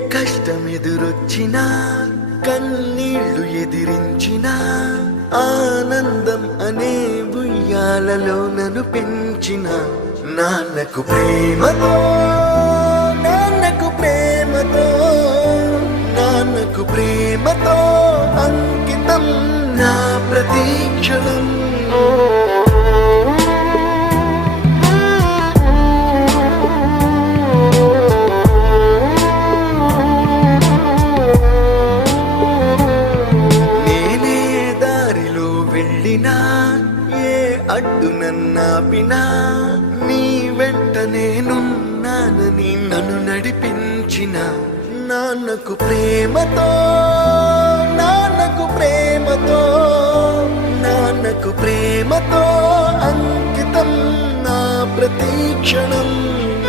కష్టమెదురొచ్చినా కన్నీళ్లు ఎదిరించినా ఆనందం అనే ఉయ్యాలలో నన్ను పెంచిన నాన్నకు ప్రేమతో నాన్నకు ప్రేమతో నాన్నకు ప్రేమతో అంకితం నా ప్రతీక్షణం. ఏ అడ్డు నన్నాపినా నీ వెంట నేనున్నానని నన్ను నడిపించిన నాన్నకు ప్రేమతో నాన్నకు ప్రేమతో నాన్నకు ప్రేమతో అంకితం నా ప్రతీక్షణం.